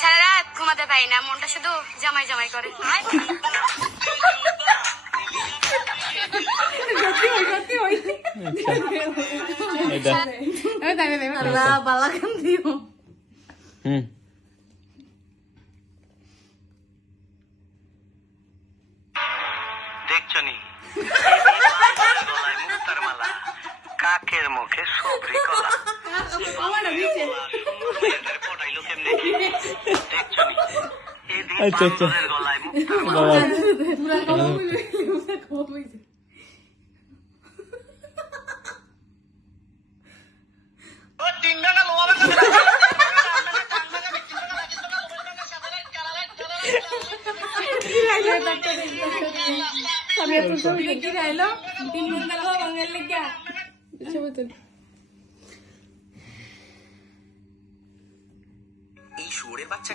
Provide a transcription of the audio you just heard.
সারা রাত ঘুমাতে পারি না, মনটা শুধু জামাই জামাই করে। দেখছো নি গলায় মুক্তার মালা, কাকের মুখে সবরি কলা, পটাইলো কেমনে দেখছো নি এদিন বান্দরের গলায় মুক্তার মালা। এই শুয়োরের বাচ্চা